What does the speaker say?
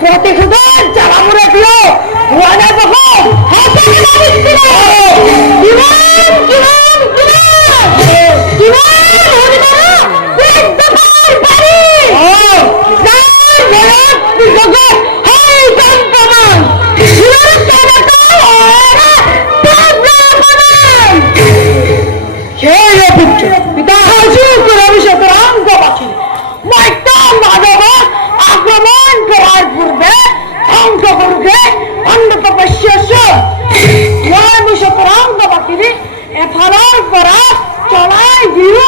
প্রতিশোধের জ্বালামুড়ে দিও ওয়ানা যখন হাতে নামিস ছিল কিমান কিমান কিমান কিমান হরিমারা এক দফার বাড়ি যার জগৎ জগৎ হাই কান্তমান কিমান কেনা তো ওরা প্রাণমান হে পুত্র পিতা হাজু করে শতরাঙ্গ পাখি মাইটা মাধব আক্রমণ করার পূর্বে ধ্বংস করবে অন্য তপস্য শতরাঙ্গ পাখি এফালার করা চলাই দিও